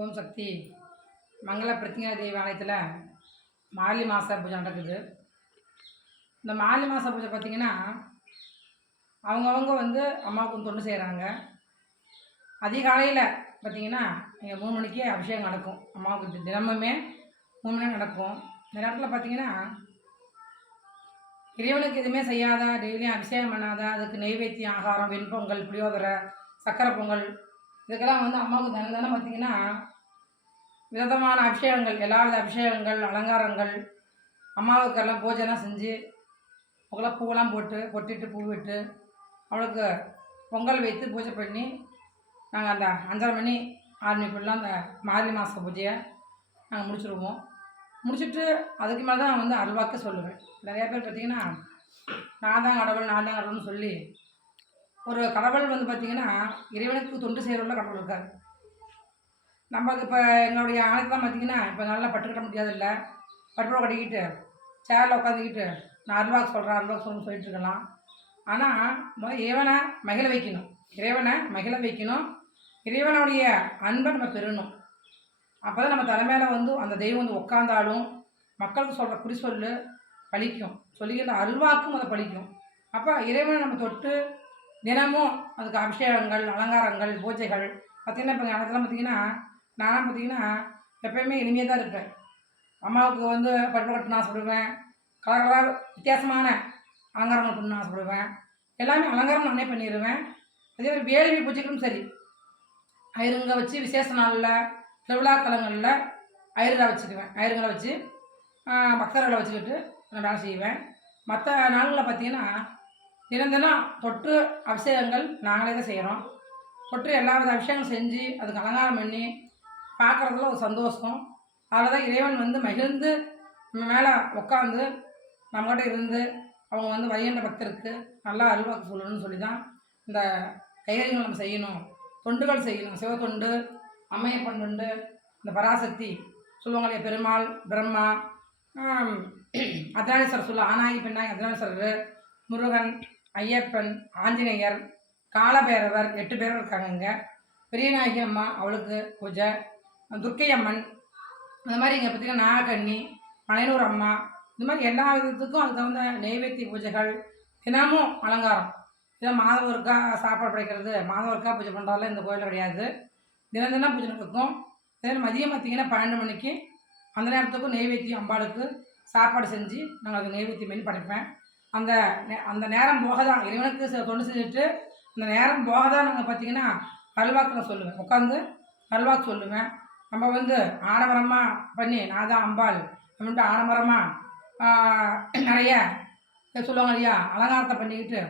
ஓம் சக்தி. மங்கள பிரத்யா தேவாலயத்தில் ஆலயத்தில் மாத பூஜை நடக்குது. இந்த மார்கழி மாத பூஜை பார்த்திங்கன்னா அவங்கவுங்க வந்து அம்மாவுக்கு தொண்டு செய்கிறாங்க அதிகாலையில் பார்த்திங்கன்னா இங்கே மூணு மணிக்கே அபிஷேகம் நடக்கும். அம்மாவுக்கு தினமுமே மூணு மணி நடக்கும். இந்த நேரத்தில் பார்த்திங்கன்னா இறைவனுக்கு எதுவுமே செய்யாத டெய்லியும் அபிஷேகம் பண்ணாத அதுக்கு நெய்வேத்தியம் ஆகாரம் வெண்பொங்கல் புளியோதரை சக்கரை பொங்கல் இதுக்கெல்லாம் வந்து அம்மாவுக்கு தினம் தினம் பார்த்திங்கன்னா விதமான அபிஷேகங்கள் எல்லா வித அபிஷேகங்கள் அலங்காரங்கள் அம்மாவுக்கெல்லாம் பூஜைலாம் செஞ்சு அவங்களாம் பூவெல்லாம் போட்டு பொட்டிட்டு பூ விட்டு அவளுக்கு பொங்கல் வைத்து பூஜை பண்ணி நாங்கள் அந்த அஞ்சரை மணி ஆறு அந்த மார்கழி மாத பூஜையை நாங்கள் முடிச்சிருவோம். முடிச்சுட்டு அதுக்கு மேலே தான் நான் வந்து அருள்வாக்கு சொல்லுவேன். நிறையா பேர் பார்த்திங்கன்னா நான் தான் கடவுள் நான் தான் கடவுள்னு சொல்லி ஒரு கடவுள் வந்து பார்த்திங்கன்னா இறைவனுக்கு தொண்டு செய்கிறவங்கள கடவுள் இருக்கார். நமக்கு இப்போ எங்களுடைய ஆணைக்கெலாம் பார்த்தீங்கன்னா இப்போ நல்லா பட்டுக்கட்ட முடியாதில்ல. பட்டுவை கட்டிக்கிட்டு சேரில் உட்காந்துக்கிட்டு நான் அருள்வாக்கு சொல்கிறேன் அருள்வாக்கு சொல்லணும்னு சொல்லிட்டு இருக்கலாம். ஆனால் இறைவனை மகிழ வைக்கணும். இறைவனை மகிழ வைக்கணும். இறைவனுடைய அன்பை நம்ம பெறணும். அப்போ தான் நம்ம தலைமையில் வந்து அந்த தெய்வம் வந்து உட்காந்தாலும் மக்களுக்கு சொல்கிற குறி சொல்லு பலிக்கும் சொல்லிக்கிற அருள்வாக்கும் அதை பலிக்கும் அப்போ இறைவனை நம்ம தொட்டு தினமும் அதுக்கு அபிஷேகங்கள் அலங்காரங்கள் பூஜைகள். பார்த்திங்கன்னா இப்போ எனக்குலாம் பார்த்திங்கன்னா நானும் பார்த்திங்கன்னா எப்பயுமே இனிமையாக தான் இருப்பேன். அம்மாவுக்கு வந்து பட்டு கட்டணும் ஆசைப்படுவேன் கலர் கலராக வித்தியாசமான அலங்காரங்கள் பண்ணணும் ஆசைப்படுவேன் எல்லாமே அலங்காரம் நானே பண்ணிடுவேன் அதே மாதிரி வேள்வி பூஜைகளும் சரி. ஐருங்க வச்சு விசேஷ நாளில் திருவிழாக்களங்களில் ஐயர்களை வச்சுக்குவேன். ஐருங்களை வச்சு பக்தர்களை வச்சுக்கிட்டு நான் வேலை செய்வேன். மற்ற நாள்களில் பார்த்தீங்கன்னா தினம் தொற்று தொட்டு அபிஷேகங்கள் நாங்களே தான் செய்கிறோம் தொட்டு எல்லா வித அபிஷேகம் செஞ்சு அதுக்கு அலங்காரம் பண்ணி பார்க்குறதுல ஒரு சந்தோஷம். அதில் தான் இறைவன் வந்து மகிழ்ந்து நம்ம மேலே உட்காந்து நம்மகிட்ட இருந்து அவங்க வந்து வருகின்ற பக்தருக்கு நல்லா அருள்வாக்கு சொல்லணும்னு சொல்லி தான் இந்த கைகறிகள் நம்ம செய்யணும். தொண்டுகள் செய்யணும். சிவத்தொண்டு அம்மையப்பன் தொண்டு இந்த பராசக்தி சொல்லுவாங்க பெருமாள் பிரம்மா ஆம், சொல்லு சொல்ல ஆனாகி பெண்ணாகி முருகன் ஐயப்பன் ஆஞ்சநேயர் காலபைரவர் எட்டு பேரும் இருக்காங்க இங்கே பெரியநாயகி அம்மா அவளுக்கு பூஜை. துர்க்கை அம்மன் அந்த மாதிரி இங்கே பார்த்தீங்கன்னா நாகக்கண்ணி மலையனூர் அம்மா இந்த மாதிரி எல்லா விதத்துக்கும் அதுக்கு தகுந்த நெய்வேத்திய பூஜைகள் தினமும் அலங்காரம். இதை மாதம் ஒருக்கா சாப்பாடு படைக்கிறது மாதம் ஒருக்கா பூஜை பண்ணுறதெல்லாம் இந்த கோயிலில் கிடையாது. தினம் தினம் பூஜை நடக்கும். அதே மதியம் பார்த்தீங்கன்னா பன்னெண்டு மணிக்கு அந்த நேரத்துக்கும் நெய்வேத்தியம் அம்பாளுக்கு சாப்பாடு செஞ்சு நாங்கள் அது நெய்வேத்தியம் பண்ணி படைப்பேன் அந்த நே- அந்த நேரம் போக தான் இறைவனுக்கு செ- தொண்டு செஞ்சுட்டு அந்த நேரம் போக தான் நாங்கள் பார்த்தீங்கன்னா அல்வாக்கு நான் சொல்லுவேன். உட்காந்து அல்வாக்கு சொல்லுவேன். நம்ம வந்து ஆடம்பரமாக பண்ணி நான் தான் அம்பாள் அப்படின்ட்டு ஆடம்பரமாக நிறைய சொல்லுவாங்க இல்லையா? அலங்காரத்தை பண்ணிக்கிட்டு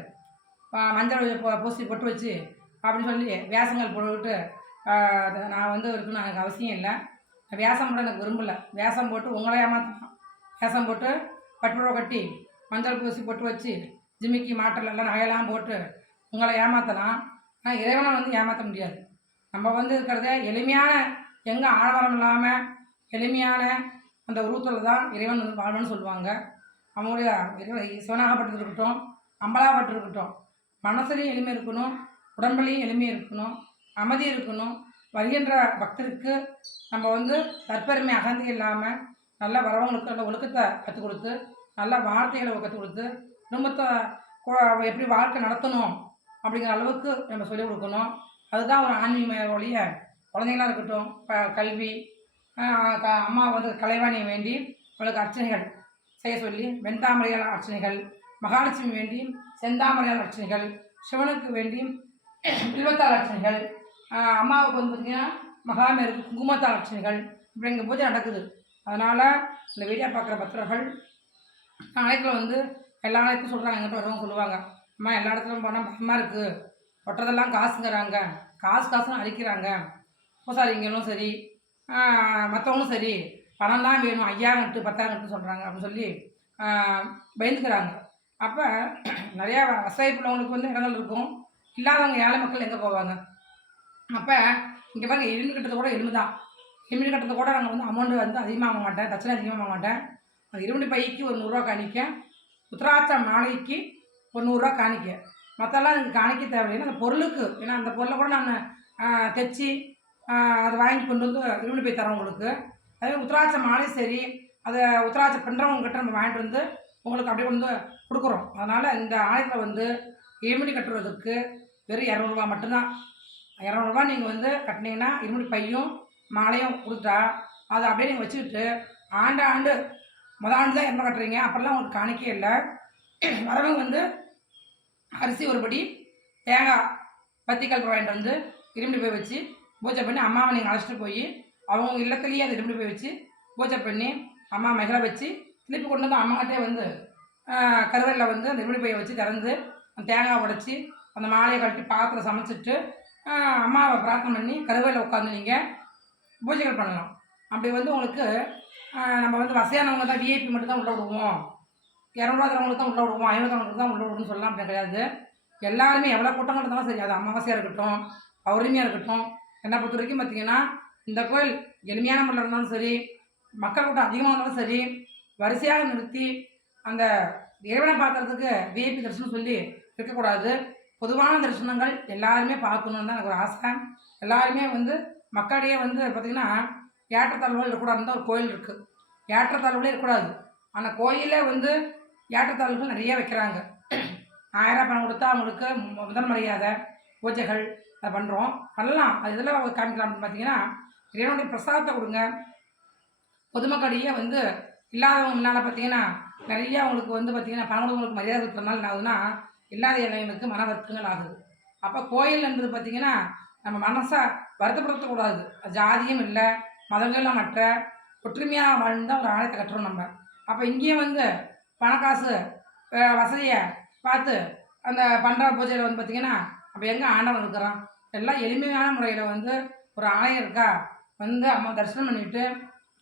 மஞ்சள் பூசி பொட்டு வச்சு அப்படின்னு சொல்லி வேஷங்கள் போட்டுக்கிட்டு நான் வந்து இருக்குன்னு எனக்கு அவசியம் இல்லை. வேஷம் போட எனக்கு விரும்பலை. வேஷம் போட்டு உங்களை மாற்றணும் வேஷம் போட்டு பட்டுப்புடவை கட்டி மஞ்சள் பூசி பொட்டு வச்சு ஜிமிக்கி மாட்டலெல்லாம் நகையெல்லாம் போட்டு உங்களை ஏமாற்றலாம் ஆனால் இறைவனை வந்து ஏமாற்ற முடியாது. நம்ம வந்து இருக்கிறதே எளிமையான எங்கே ஆழவரம் இல்லாமல் எளிமையான அந்த உருவத்தில் தான் இறைவன் வந்து வாழ்வன்னு சொல்லுவாங்க. அவங்களுடைய இறை சிவனாகப்பட்டு இருக்கட்டும் அம்பலாகப்பட்டு இருக்கட்டும் மனசுலையும் எளிமை இருக்கணும் உடம்புலையும் எளிமை இருக்கணும் அமைதி இருக்கணும் வருகின்ற பக்தருக்கு நம்ம வந்து தற்பெருமை அகந்தி இல்லாமல் நல்ல வரவங்களுக்கு நல்ல ஒழுக்கத்தை கற்றுக் கொடுத்து நல்ல வார்த்தைகளை கற்றுக் கொடுத்து குடும்பத்தை எப்படி வாழ்க்கை நடத்தணும்? அப்படிங்கிற அளவுக்கு நம்ம சொல்லிக் கொடுக்கணும். அதுதான் ஒரு ஆன்மீக ஒழிய குழந்தைங்களா இருக்கட்டும் இப்போ கல்வி க- அம்மா வந்து கலைவாணியை வேண்டி அவளுக்கு அர்ச்சனைகள் செய்ய சொல்லி வெண்தாமரையால் அர்ச்சனைகள் மகாலட்சுமி வேண்டி செந்தாமரையால் அர்ச்சனைகள் சிவனுக்கு வேண்டி பில்வத்தால் அர்ச்சனைகள் அம்மாவுக்கு வந்து பார்த்திங்கன்னா மகாமேருக்கு குங்குமத்தால் அர்ச்சனைகள் இப்படி எங்கள் பூஜை நடக்குது. அதனால் இந்த வீடியோ பார்க்குற பக்தர்கள் ஆலயத்தில் வந்து எல்லா நாளைக்கும் சொல்கிறாங்க எங்கிட்ட வருவாங்க சொல்லுவாங்க. அம்மா எல்லா இடத்துலையும் போனால் பயமாக இருக்குது ஒட்டுறதெல்லாம் காசுங்கிறாங்க. காசு காசுன்னு அழிக்கிறாங்க. பூசாரிங்களும் சரி மற்றவங்களும் சரி பணம் தான் வேணும் ஐயாயிரம் கட்டு பத்தாயிரம் கட்டு சொல்கிறாங்க அப்படின்னு சொல்லி பயந்துக்கிறாங்க. அப்போ நிறையா வசதி உள்ளவங்களுக்கு வந்து இடங்கள் இருக்கும். இல்லாதவங்க ஏழை மக்கள் எங்கே போவாங்க? அப்போ இங்கே பாருங்க எலும்பு கட்டுறது கூட எலும்பு தான் எலும்பு கட்டுறது கூட நாங்கள் வந்து அமௌண்ட் வந்து அதிகமாக வாங்க மாட்டேன் தச்சனை அதிகமாக வாங்க மாட்டேன். அந்த இருமணி பைக்கு ஒரு நூறுரூவா காணிக்க உத்திராட்ச மாலைக்கு ஒரு நூறுரூவா காணிக்க. மற்றெல்லாம் எனக்கு காணிக்க தேவையில்லை. அந்த பொருளுக்கு ஏன்னா அந்த பொருளை கூட நான் தைச்சி அதை வாங்கி கொண்டு வந்து இருமணி போய் தரேன் உங்களுக்கு. அதே உத்தராட்ச மாலை சரி அதை உத்தராட்ச பண்ணுறவங்ககிட்ட நம்ம வாங்கிட்டு வந்து உங்களுக்கு அப்படியே வந்து கொடுக்குறோம். அதனால் இந்த ஆலயத்தில் வந்து இருமணி கட்டுறதுக்கு வெறும் இரநூறுவா மட்டும்தான். இரநூறுவா நீங்கள் வந்து கட்டினீங்கன்னா இருமணி பையும் மாலையும் கொடுத்தா அதை அப்படியே நீங்கள் வச்சுக்கிட்டு ஆண்டு ஆண்டு முத ஆண்டு தான் இரநூறு கட்டுறீங்க. அப்போல்லாம் உங்களுக்கு காணிக்கே இல்லை. வரவங்க வந்து அரிசி ஒருபடி தேங்காய் பத்திக்கல் வாங்கிட்டு வந்து இரும்பு போய் வச்சு பூஜை பண்ணி அம்மாவை நீங்கள் அழைச்சிட்டு போய் அவங்க இல்லத்துலேயே அதை இரும்பு போய் வச்சு பூஜை பண்ணி அம்மா மெகலை வச்சு திருப்பி கொண்டு வந்து அம்மாக்கிட்டே வந்து கருவறையில் வந்து அந்த இரும்பு பையை வச்சு திறந்து அந்த தேங்காய் உடச்சி அந்த மாலையை கட்டி பாத்திரம் சமைச்சிட்டு அம்மாவை பிரார்த்தனை பண்ணி கருவறையில் உட்காந்து நீங்கள் பூஜைகள் பண்ணலாம். அப்படி வந்து உங்களுக்கு நம்ம வந்து வசதியானவங்க தான் விஐபி மட்டும் தான் உள்ள விடுவோம். இரநூறுவா தான் உள்ள விடுவோம். ஐநூறுவங்களுக்கு தான் உள்ள விடுவோம்னு சொல்லலாம் அப்படி கிடையாது. எல்லாருமே எவ்வளோ கூட்டங்கள் இருந்தாலும் சரி அது அமாவாசையாக இருக்கட்டும் பௌர்ணமியாக இருக்கட்டும். என்னை பொறுத்த வரைக்கும் பார்த்தீங்கன்னா இந்த கோயில் எளிமையான முறையில் இருந்தாலும் சரி மக்கள் கூட்டம் அதிகமாக இருந்தாலும் சரி வரிசையாக நிறுத்தி அந்த இறைவனை பார்க்குறதுக்கு விஐபி தரிசனம் சொல்லி இருக்கக்கூடாது. பொதுவான தரிசனங்கள் எல்லாருமே பார்க்கணுன்னு தான் எனக்கு ஒரு ஆசை. எல்லாருமே வந்து மக்களிடையே வந்து பார்த்திங்கன்னா ஏற்றத்தாழ்வுகள் இருக்கக்கூடாதுன்னு ஒரு கோயில் இருக்குது ஏற்றத்தாழ்வுகளே இருக்கக்கூடாது. ஆனால் கோயிலே வந்து ஏற்றத்தாழ்வுகள் நிறைய வைக்கிறாங்க. ஆயிரம் பணம் கொடுத்தா அவங்களுக்கு முதல் மரியாதை பூஜைகள் அதை பண்ணுறோம் பண்ணலாம். அது இதில் காமிக்கலாம் பார்த்தீங்கன்னா இறைவனுடைய பிரசாதத்தை கொடுங்க. பொதுமக்களிடையே வந்து இல்லாதவங்க முன்னால் பார்த்தீங்கன்னா நிறைய அவங்களுக்கு வந்து பார்த்திங்கன்னா பணம் கொடுத்தவங்களுக்கு மரியாதை கொடுத்தனால என்ன ஆகுதுன்னா இல்லாத இளைஞனுக்கு மன வருத்தங்கள் ஆகுது. அப்போ கோயில் என்பது பார்த்திங்கன்னா நம்ம மனசை வருத்தப்படுத்தக்கூடாது. ஜாதியும் இல்லை மதங்களும் மற்ற ஒற்றுமையாக வாழ்ந்தால் ஒரு ஆலயத்தை கட்டுறோம் நம்ம. அப்போ இங்கேயும் வந்து பணக்காசு வசதியை பார்த்து அந்த பண்ணுற பூஜையில் வந்து பார்த்திங்கன்னா அப்போ எங்கே ஆண்டவன் இருக்கிறான்? எல்லாம் எளிமையான முறையில் வந்து ஒரு ஆலயம் இருக்கா? வந்து அம்மா தரிசனம் பண்ணிட்டு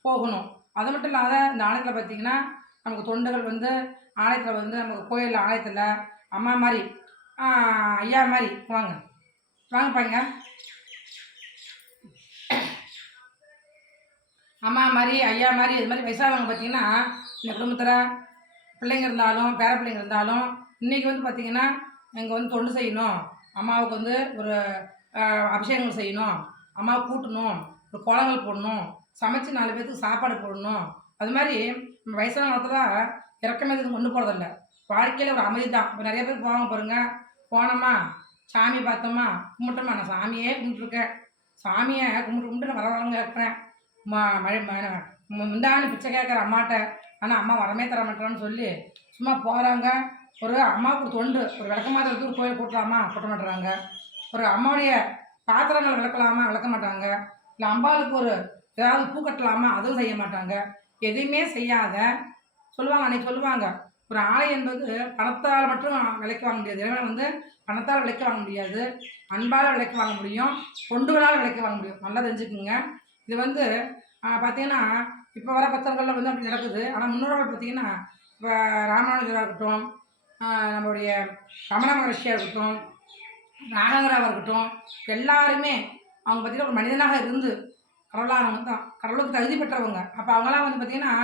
போகணும். அது மட்டும் இல்லாத இந்த ஆலயத்தில் பார்த்திங்கன்னா நமக்கு தொண்டுகள் வந்து ஆலயத்தில் வந்து நமக்கு கோயில் ஆலயத்தில் அம்மா மாதிரி ஐயா மாதிரி வாங்க. வாங்க பாருங்க அம்மா மாதிரி ஐயா மாதிரி இது மாதிரி வயசானவங்க பார்த்தீங்கன்னா இந்த குடும்பத்தில் பிள்ளைங்க இருந்தாலும் பேர பிள்ளைங்க இருந்தாலும் இன்றைக்கி வந்து பார்த்திங்கன்னா எங்கள் வந்து தொண்டு செய்யணும். அம்மாவுக்கு வந்து ஒரு அபிஷேகங்கள் செய்யணும். அம்மாவை கூட்டணும். ஒரு கோலங்கள் போடணும். சமைச்சு நாலு பேர்த்துக்கு சாப்பாடு போடணும். அது மாதிரி வயசான காலத்தில் இறக்கமே எதுவும் கொண்டு போகிறதில்ல வாழ்க்கையில் ஒரு அமைதி தான். இப்போ நிறைய பேர் போவாங்க பாருங்கள் போனோமா? சாமி பார்த்தோமா? கும்பிட்டோமா? நான் சாமியே கும்பிட்டுருக்கேன். சாமியை கும்பிட்டு கும்பிட்டு நான் வர வரவங்க கேட்குறேன் முந்தானு பிச்சை கேட்குற அம்மாட்ட ஆனால் அம்மா வரமே தர மாட்டேறான்னு சொல்லி சும்மா போகிறாங்க ஒரு அம்மாவுக்கு தொண்டு ஒரு விளக்க மாதிரி ஒரு கோயில் கூட்டலாமா கூட்ட மாட்டுறாங்க. ஒரு அம்மாவுடைய பாத்திரங்கள் விளக்கலாமா? விளக்க மாட்டாங்க. இல்லை அம்பாளுக்கு ஒரு ஏதாவது பூ கட்டலாமா? அதுவும் செய்ய மாட்டாங்க. எதுவுமே செய்யாத சொல்லுவாங்க அன்னைக்கு சொல்லுவாங்க ஒரு ஆலை என்பது பணத்தால் மட்டும் விலைக்கு வாங்க முடியாது. இறைவன் வந்து பணத்தால் விலைக்கு வாங்க முடியாது. அன்பால் விலைக்கு வாங்க முடியும். கொண்டுகளால் விலைக்கு வாங்க முடியும். நல்லா தெரிஞ்சுக்குங்க. இது வந்து பார்த்தீங்கன்னா இப்போ வர பத்தவர்களில் வந்து அப்படி நடக்குது. ஆனால் முன்னோர்கள் பார்த்தீங்கன்னா இப்போ ராமானுஜராக இருக்கட்டும் நம்மளுடைய ரமண மகர்ஷியாக இருக்கட்டும் நாகங்கராக இருக்கட்டும் எல்லாருமே அவங்க பார்த்திங்கன்னா ஒரு மனிதனாக இருந்து கடவுளானவங்க தான். கடவுளுக்கு தகுதி பெற்றவங்க. அப்போ அவங்களாம் வந்து பார்த்திங்கன்னா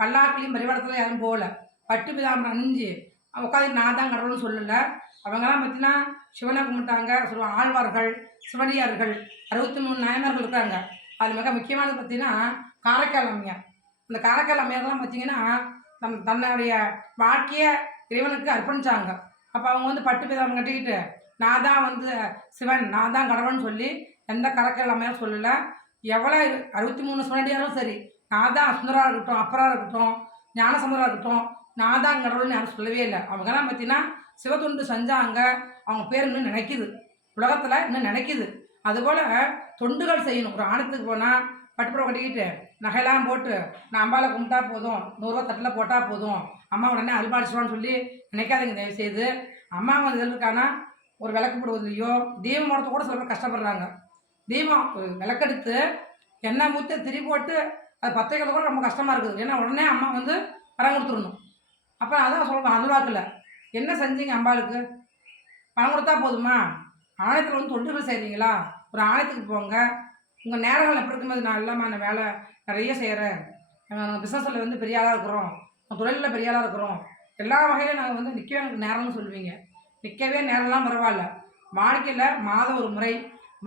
பல்லாக்கிலையும் பரிவாரத்தில் யாரும் போகல. பட்டு பிதாமரம் அணிஞ்சு உட்காந்து நான் தான் கடவுள்னு சொல்லலை. அவங்கெல்லாம் பார்த்தீங்கன்னா சிவனை கும்பிட்டாங்க. சொல்லுவாங்க ஆழ்வார்கள் சிவனியார்கள் அறுபத்தி மூணு நாயனர்கள் இருக்காங்க. அது மிக முக்கியமானது பார்த்தீங்கன்னா காரைக்கால் அம்மையார். இந்த காரைக்கால் அம்மையார்லாம் பார்த்தீங்கன்னா நம் தன்னுடைய வாழ்க்கையை இறைவனுக்கு அர்ப்பணிச்சாங்க. அப்போ அவங்க வந்து பட்டு பிதாமம் கட்டிக்கிட்டு நான் தான் வந்து சிவன் நான் தான் கடவுள்னு சொல்லி எந்த கரக்கல் அம்மையார் சொல்லலை. எவ்வளோ அறுபத்தி மூணு சுவனடியாரும் சரி நான் தான் சுந்தராக இருக்கட்டும் அப்பராக இருக்கட்டும் ஞானசந்தராக இருக்கட்டும் நான் தான் கடவுள்னு யாரும் சொல்லவே இல்லை. அவங்கெல்லாம் பார்த்தீங்கன்னா சிவத்தொண்டு செஞ்சாங்க. அவங்க பேர் இன்னும் நினைக்குது. உலகத்தில் இன்னும் நினைக்குது. அதுபோல் தொண்டுகள் செய்யணும். ஒரு ஆணத்துக்கு போனால் பட்டுப்புறம் கட்டிக்கிட்டு நகையெல்லாம் போட்டு நான் அம்பாவில் கும்பிட்டா போதும் நூறுரூவா தட்டில் போட்டால் போதும் அம்மா உடனே அல்பாடிச்சிடுவான்னு சொல்லி நினைக்காதீங்க தயவு செய்து அம்மா வந்து இருக்கானா ஒரு விளக்கு போடுவதிலையோ தீபம் போடுறது கூட சில பேர் கஷ்டப்படுறாங்க. தீபம் ஒரு விளக்கெடுத்து எண்ணெய் ஊற்றி திரி போட்டு அது பற்ற வைக்கிறது கூட ரொம்ப கஷ்டமாக இருக்குது. ஏன்னா உடனே அம்மா வந்து பணம் கொடுத்துடணும். அப்போ அதான் சொல்லுவேன் அல்வாக்கில் என்ன செஞ்சீங்க அம்பாளுக்கு? பணம் கொடுத்தா போதுமா? ஆலயத்தில் வந்து தொண்டுகள் செய்கிறீங்களா ஒரு ஆலயத்துக்கு போங்க. உங்கள் நேரங்கள் எப்படி இருக்கும்போது நான் இல்லாமல் நான் வேலை நிறைய செய்கிறேன் நாங்கள் பிஸ்னஸில் வந்து பெரிய ஆளாக இருக்கிறோம். தொழிலில் பெரிய ஆளாக இருக்கிறோம். எல்லா வகையிலும் நாங்கள் வந்து நிற்கவே எனக்கு நேரம்னு சொல்லுவீங்க. நிற்கவே நேரம்லாம் பரவாயில்ல. வாழ்க்கையில் மாதம் ஒரு முறை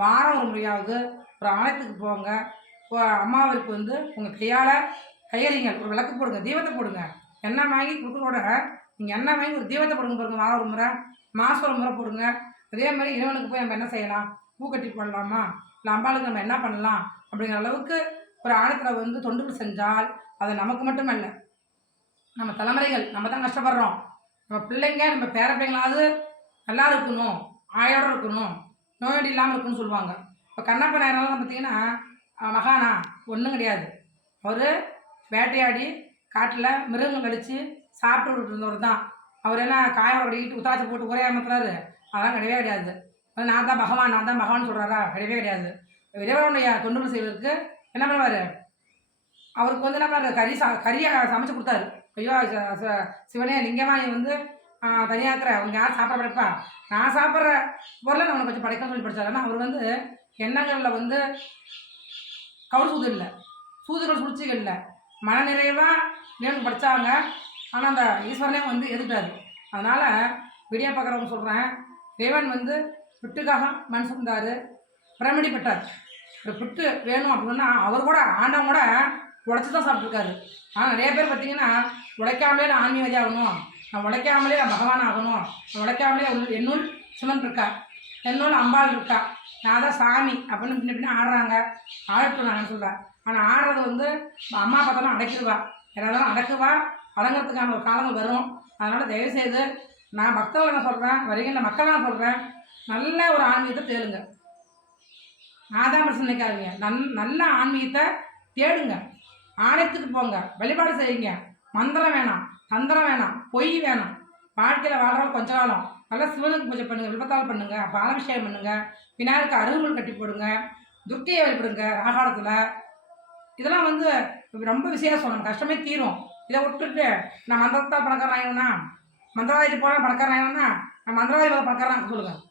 வாரம் ஒரு முறையாவது ஒரு ஆலயத்துக்கு போங்க. அம்மாவிற்கு வந்து உங்கள் கையால் கையறிங்க ஒரு விளக்கு போடுங்க தீபத்தை போடுங்க. எண்ணெய் வாங்கி கொடுக்குறோட நீங்கள் எண்ணெய் வாங்கி ஒரு தீபத்தை போடுங்க பாருங்க வாரம் ஒரு முறை மாதம் ஒரு முறை போடுங்க. அதே மாதிரி இறைவனுக்கு போய் நம்ம என்ன செய்யலாம்? பூ கட்டி போடலாமா இல்லை அம்பாளுக்கு நம்ம என்ன பண்ணலாம்? அப்படிங்கிற அளவுக்கு ஒரு ஆழத்தில் வந்து தொண்டுகள் செஞ்சால் அது நமக்கு மட்டுமல்ல. நம்ம தலைமுறைகள் நம்ம தான் கஷ்டப்படுறோம். நம்ம பிள்ளைங்க நம்ம பேர பிள்ளைங்களாவது நல்லா இருக்கணும் ஆயோட இருக்கணும் நோயடி இல்லாமல் இருக்கணும்னு சொல்லுவாங்க. இப்போ கண்ணப்ப நேரம்லாம் பார்த்தீங்கன்னா மகானா ஒன்றும் கிடையாது. அவர் வேட்டையாடி காட்டில் மிருகங்கள் அடித்து சாப்பிட்டு இருந்தவர் தான். அவர் என்ன காயம் கடிக்கிட்டு உத்தாச்சி போட்டு ஒரே அதெல்லாம் கிடையவே கிடையாது. நான் தான் பகவான் நான் தான் பகவான் சொல்கிறாரா கிடையவே கிடையாது. இறைவனுடைய தொண்டுகள் செய்வதற்கு என்ன பண்ணுவார்? அவருக்கு வந்து என்ன பண்ணுறாரு கறி சா கறியை சமைச்சு கொடுத்தாரு. ஐயோ சிவனே லிங்கமா நீ வந்து தனியாக்குற. உங்க யார் சாப்பிட படைப்பா? நான் சாப்பிட்ற பொருளை நான் உனக்கு கொஞ்சம் படைக்கணும்னு சொல்லி படிச்சாரு. ஆனால் அவர் வந்து எண்ணங்களில் வந்து கவுள் சூது இல்லை. சூதுகள் சுழ்ச்சிகள் இல்லை. மனநிறைவாக நிறைவாக படித்தாங்க ஆனால் அந்த ஈஸ்வரனே வந்து எதிர்த்தாரு அதனால் வீடியோ பார்க்குறவங்க சொல்கிறேன் தேவன் வந்து புட்டுக்காக மனுஷன் சுந்தார் பிரமிடி பெற்றார் ஒரு புட்டு வேணும் அப்படின்னா அவர் கூட ஆண்டவன் கூட உழைச்சி தான் சாப்பிட்ருக்காரு ஆனால் நிறைய பேர் பார்த்தீங்கன்னா உழைக்காமலே நான் ஆன்மீகவாதி ஆகணும். நான் உழைக்காமலே நான் பகவான் ஆகணும். நான் உழைக்காமலே உள் என்னுள் சிவன் இருக்கா? என்னுள் அம்பாள் இருக்கா? நான் தான் சாமி அப்படின்னு பின்ன பின்ன ஆடுறாங்க. ஆடட்டும் நான் சொல்கிறேன் ஆனால் ஆடுறது வந்து அம்மா பார்த்தாலும் அடைக்குவா. எல்லாரும் அடக்குவா. அடங்கிறதுக்கான ஒரு காலங்கள் வரும். அதனால் தயவுசெய்து நான் பக்தர்கள் என்ன சொல்கிறேன் வருகின்ற மக்கள் நான் சொல்கிறேன் நல்ல ஒரு ஆன்மீகத்தை தேடுங்க. ஆதாம் பிரச்சனை நினைக்காதீங்க நல்ல ஆன்மீகத்தை தேடுங்க. ஆலயத்துக்கு போங்க. வழிபாடு செய்யுங்க. மந்திரம் வேணாம் தந்திரம் வேணாம் பொய் வேணாம். வாழ்க்கையில் வாழ்கிற கொஞ்ச காலம். நல்லா சிவனுக்கு பூஜை பண்ணுங்கள் வில்பத்தால் பண்ணுங்கள் பாலாபிஷேகம் பண்ணுங்கள் விநாயகருக்கு அருகம்புல் கட்டி போடுங்க துர்க்கையை வழிபடுங்க ராகாலத்தில் இதெல்லாம் வந்து ரொம்ப விசேஷம் நம்ம கஷ்டமே தீரும். இதை விட்டுட்டு நான் மந்திரத்தால் பணக்காரன் ஆகணும்னா மந்திரவாதிக்கு போனால் பணக்காரன் ஆகணும்னா நான் மந்திரவாதி பணக்காரன் சொல்லுங்கள்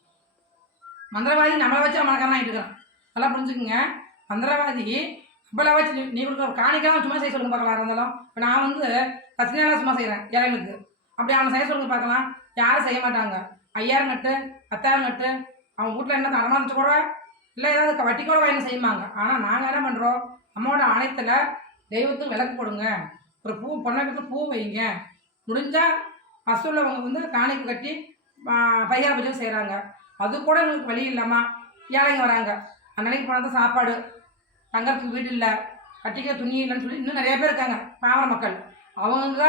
மந்திரவாதி நம்மளை வச்சு அவன் ஆகிட்டு இருக்கான். நல்லா புரிஞ்சுக்குங்க. மந்திரவாதி நம்மளை வச்சு நீ- நீ கொடுக்குற காணிக்கலாம் சும்மா செய்ய சொல்லுங்க பார்க்கலாம் இருந்தாலும். இப்போ நான் வந்து பத்தினாலாம் சும்மா செய்கிறேன் ஏழைகளுக்கு அப்படி அவனை செய்ய சொல்லுங்க பார்க்கலாம். யாரும் செய்ய மாட்டாங்க. ஐயாயிரம் கட்டு பத்தாயிரம் கட்டு அவன் வீட்டில் என்ன அடமானத்து கூட இல்லை ஏதாவது வட்டி கூட வாங்கி செய்வாங்க ஆனால் நாங்கள் என்ன பண்ணுறோம் அம்மாவோட ஆணையத்தில் தெய்வத்துக்கு விளக்கு போடுங்க. ஒரு பூ பொண்ணாக்கு பூ வைங்க. முடிஞ்சால் அசுள்ளவங்க வந்து காணிக்கு கட்டி பையா பூஜை செய்கிறாங்க அது கூட எங்களுக்கு வழி இல்லாமல் ஏழைங்க வராங்க. அன்னைக்கு போனது சாப்பாடு தங்கறதுக்கு வீடு இல்லை கட்டிக்க துணி இல்லைன்னு சொல்லி இன்னும் நிறைய பேர் இருக்காங்க பாவர மக்கள். அவங்க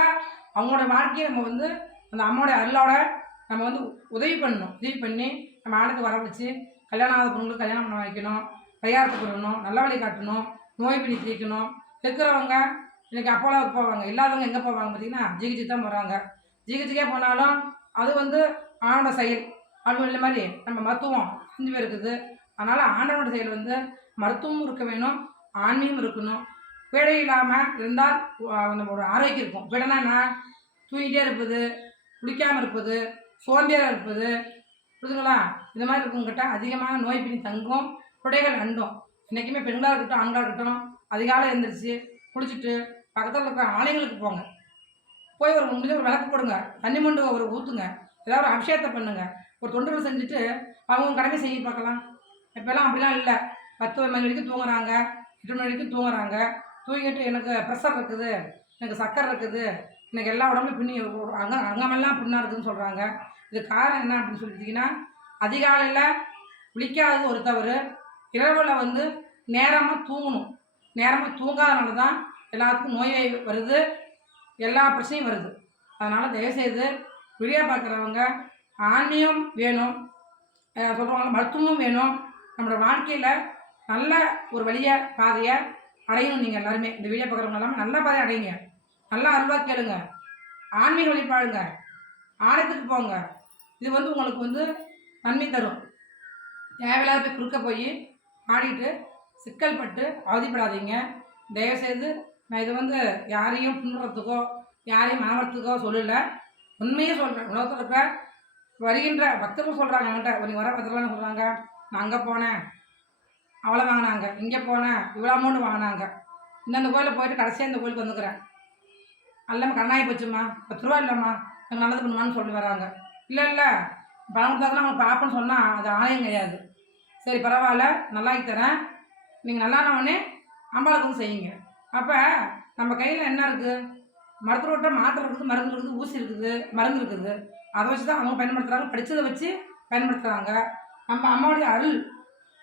அவங்களோட வாழ்க்கையை நம்ம வந்து அந்த அம்மாவோட அருளோட நம்ம வந்து உதவி பண்ணணும். உதவி பண்ணி நம்ம ஆளுக்கு வர வச்சு கல்யாணம் ஆகாத பொண்ணுங்களுக்கு கல்யாணம் பண்ண வைக்கணும் தயாரித்து கொடுக்கணும் நல்ல வழி காட்டணும் நோய் பண்ணி தீர்க்கணும். இருக்கிறவங்க இன்றைக்கி அப்போலாம் போவாங்க இல்லாதவங்க எங்கே போவாங்க பார்த்தீங்கன்னா ஜிகிஜி தான் போகிறாங்க ஜிகிஜிக்கே போனாலும் அது வந்து ஆணோட செயல். அது இல்லை மாதிரி நம்ம மருத்துவம் அஞ்சு பேர் இருக்குது. அதனால் ஆண்டவனோட செயல் வந்து மருத்துவமும் இருக்க வேணும் ஆன்மீகம் இருக்கணும். பேடை இல்லாமல் இருந்தால் நம்மளோட ஆரோக்கியம் இருக்கும். பேடைனா தூங்கிட்டே இருப்பது குளிக்காமல் இருப்பது சோம்பேறாக இருப்பது. புரியுதுங்களா இந்த மாதிரி இருக்கவங்ககிட்ட அதிகமான நோய் பிடி தங்கும் குடைகள் அண்டும். என்றைக்குமே பெண்களாக இருக்கட்டும் ஆண்களாக இருக்கட்டும் அதிகாலை எழுந்திரிச்சு குளிச்சுட்டு பக்கத்தில் இருக்கிற ஆலயங்களுக்கு போங்க. போய் ஒரு முடிஞ்ச ஒரு விளக்கு போடுங்க. தண்ணி மண்டு ஒரு ஊற்றுங்க ஏதாவது ஒரு அபிஷேகத்தை பண்ணுங்கள் ஒரு தொண்டுகள் செஞ்சுட்டு அவங்க கடமை செய்ய பார்க்கலாம். இப்போல்லாம் அப்படிலாம் இல்லை. பத்து மணி வரைக்கும் தூங்குறாங்க. எட்டு மணி வரைக்கும் தூங்குறாங்க. தூங்கிட்டு எனக்கு ப்ரெஷர் இருக்குது. எனக்கு சக்கரை இருக்குது. எனக்கு எல்லா உடம்புலையும் பின்னி அங்கே அங்க அங்கமெல்லாம் பின்னாக இருக்குதுன்னு சொல்கிறாங்க இது காரணம் என்ன அப்படின்னு சொல்லிட்டீங்கன்னா அதிகாலையில் விழிக்காதது ஒரு தவறு. இரவில் வந்து நேரமாக தூங்கணும். நேரமாக தூங்காதனால தான் எல்லாத்துக்கும் நோய் வருது. எல்லா பிரச்சனையும் வருது. அதனால் தயவுசெய்து விடியா பார்க்குறவங்க ஆன்மீகம் வேணும். சொல்கிறவங்க மருத்துவமும் வேணும். நம்மளோட வாழ்க்கையில் நல்ல ஒரு வழிய பாதையை அடையணும் நீங்கள் எல்லாருமே. இந்த வீடியோ பார்க்குறவங்க எல்லாமே நல்ல பாதையை அடையுங்க. நல்லா அருள்வா கேளுங்க. ஆன்மீக வழிபாடுங்க ஆலயத்துக்கு போங்க. இது வந்து உங்களுக்கு வந்து நன்மை தரும். தேவையில்லாத போய் குறுக்க போய் ஆடிட்டு சிக்கல் பட்டு அவதிப்படாதீங்க. தயவுசெய்து நான் இது வந்து யாரையும் புண்ணுறதுக்கோ யாரையும் மனவரத்துக்கோ சொல்லலை. உண்மையே சொல்கிறேன் உலகத்தில் இருக்க வருகின்ற பக்தர்கள் சொல்கிறாங்க என்கிட்ட நீ வர பக்தர்கள்னு சொல்கிறாங்க நான் அங்கே போனேன். அவளை வாங்கினாங்க. இங்கே போனேன். இவ்வளோ அமௌண்ட் வாங்கினாங்க. இந்தந்த கோயிலில் போயிட்டு கடைசியாக இந்த கோயிலுக்கு வந்துக்கிறேன். எல்லாமே கண்ணாயி போச்சுமா பத்து ரூபா இல்லைம்மா. எனக்கு நல்லது பண்ணுமான்னு சொல்லி வராங்க. இல்லை இல்லை. பணம் கொடுத்தாதான் அவங்க பார்ப்பேன்னு சொன்னால் அது ஆலயம் கிடையாது. சரி பரவாயில்ல. நல்லாக்கி தரேன். நீங்கள் நல்லானவொடனே அம்பாளுக்கும் செய்யுங்க. அப்போ நம்ம கையில் என்ன இருக்குது மருத்துவர்கிட்ட மாத்திரை இருக்குது மருந்து இருக்குது ஊசி இருக்குது மருந்து இருக்குது. அதை வச்சு தான் அவங்க பயன்படுத்துகிறாங்க படித்ததை வச்சு பயன்படுத்துகிறாங்க நம்ம அம்மாவுடைய அருள்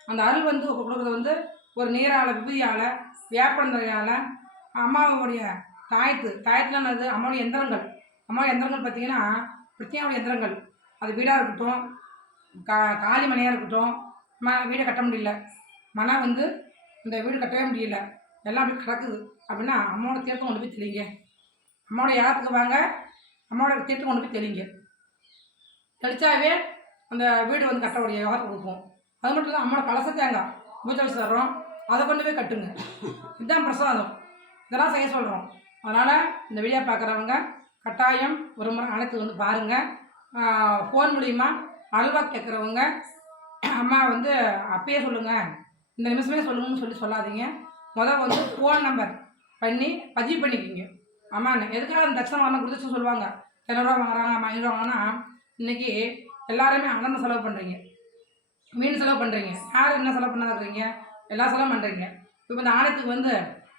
அந்த அருள் வந்து கொடுக்குறது வந்து ஒரு நீரால் விபூதியால் வேப்பந்தரையால் அம்மாவுடைய தாயத்து. தாயத்தில் என்னது? அம்மாவுடைய எந்திரங்கள். அம்மாவுடைய எந்திரங்கள் பார்த்தீங்கன்னா பிரத்யாவுடைய எந்திரங்கள். அது வீடாக இருக்கட்டும் கா காலி மனையாக இருக்கட்டும் ம வீடை கட்ட முடியல. மனா வந்து இந்த வீடு கட்டவே முடியல. எல்லாம் அப்படி கிடக்குது. அப்படின்னா அம்மாவோட தீர்த்தம் கொண்டு போய் தெளிங்க. அம்மாவோட யாகத்துக்கு வாங்க அம்மாவோட தீர்த்தம் கொண்டு போய் தெளிங்க. கழிச்சாவே அந்த வீடு வந்து கட்டக்கூடிய யோகத்தை கொடுக்கும் அது மட்டும் இல்லை அம்மா பழச தேங்காய் பூஜை வச்சு தர்றோம். அதை கொண்டு போய் கட்டுங்க. இதுதான் பிரசாதம். இதெல்லாம் செய்ய சொல்கிறோம் அதனால் இந்த வீடியோ பார்க்குறவங்க கட்டாயம் ஒரு முறை அனைத்து வந்து பாருங்கள் ஃபோன் மூலிமா அல்வா கேட்குறவங்க அம்மா வந்து அப்பயே சொல்லுங்கள் இந்த நிமிஷமே சொல்லுங்கன்னு சொல்லி சொல்லாதீங்க. முதல் வந்து ஃபோன் நம்பர் பண்ணி பதிவு பண்ணிக்கிங்க. அம்மா எதுக்காக அந்த தட்சணம் வரணும் கொடுத்துச்சு சொல்லுவாங்க? இரநூறுவா வாங்குறாங்க அம்மா ஐநூறுவா வாங்கினா இன்றைக்கி எல்லாருமே அண்ணன் செலவு பண்ணுறீங்க மீன் செலவு பண்ணுறீங்க யார் என்ன செலவு பண்ணாத இருக்கிறீங்க எல்லா செலவும் பண்ணுறீங்க இப்போ இந்த ஆலயத்துக்கு வந்து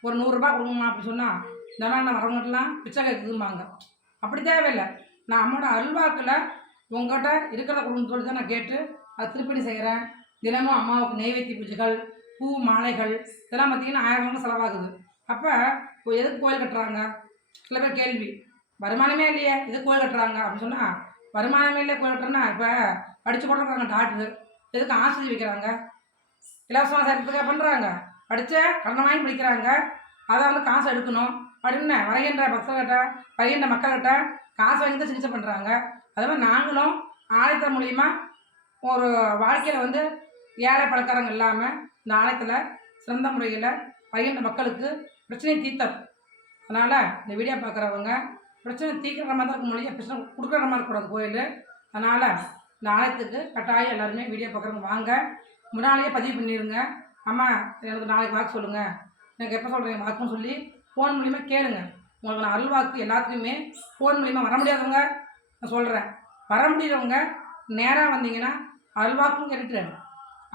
ஒரு நூறுரூபா கொடுங்கம்மா அப்படின்னு சொன்னால் இந்த மாதிரி வரவங்கட்டெல்லாம் பிச்சை கேட்குதும்பாங்க அப்படி தேவையில்லை. நான் அம்மோட அல்வாக்கில் உங்கள்கிட்ட இருக்கிறத கொடுன்னு சொல்லி தான் நான் கேட்டு அதை திருப்பணி செய்கிறேன் தினமும் அம்மாவுக்கு நெய்வேத்திய பூஜைகள் பூ மாலைகள் இதெல்லாம் பார்த்தீங்கன்னா ஆயிரம் செலவாகுது. அப்போ இப்போ எதுக்கு கோயில் கட்டுறாங்க? சில பேர் கேள்வி. வருமானமே இல்லையே. எதுக்கு கோயில் கட்டுறாங்க? அப்படின்னு சொன்னால் வருமானமே இல்லை போயிட்டோம்னா இப்போ படித்து கொடுக்குறாங்க டாக்டரு. எதுக்கு ஆசிரியர் வைக்கிறாங்க? இலவசமாக சேர்த்துக்காக பண்ணுறாங்க படித்த கடன் வாங்கி படிக்கிறாங்க. அதை வந்து காசு எடுக்கணும். அப்படின்னு வரைகின்ற பக்தர்கிட்ட வருகின்ற மக்கள்கிட்ட காசு வாங்கி தான் சிகிச்சை பண்ணுறாங்க அதே மாதிரி நாங்களும் ஆலயத்தின் மூலிமா ஒரு வாழ்க்கையில் வந்து ஏழை பழக்காரங்க இல்லாமல் இந்த ஆலயத்தில் சிறந்த முறையில் வருகின்ற மக்களுக்கு பிரச்சனையை தீர்த்தம். அதனால் இந்த வீடியோ பார்க்குறவங்க பிரச்சனை தீர்க்கிற மாதிரி தான் இருக்க முடியும் பிரச்சனை கொடுக்குற மாதிரி இருக்கக்கூடாது கோயில் அதனால் இந்த ஆலயத்துக்கு கட்டாயம் எல்லாருமே வீடியோ பார்க்குறவங்க வாங்க. முன்னாலேயே பதிவு பண்ணிடுங்க அம்மா எனக்கு நாளைக்கு வாக்கு சொல்லுங்கள் எனக்கு எப்போ சொல்கிறீங்க வாக்குன்னு சொல்லி ஃபோன் மூலிமா கேளுங்க. உங்களுக்கு நான் அருள்வாக்கு எல்லாத்துக்குமே ஃபோன் மூலிமா வர முடியாதவங்க நான் சொல்கிறேன் வர முடியறவங்க நேராக வந்தீங்கன்னா அருள்வாக்கும் கேட்டுட்டு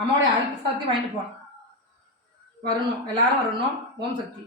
அம்மாவுடைய அருள் சாத்தி வாங்கிட்டு போகணும் வரணும். எல்லாரும் வரணும். ஓம் சக்தி.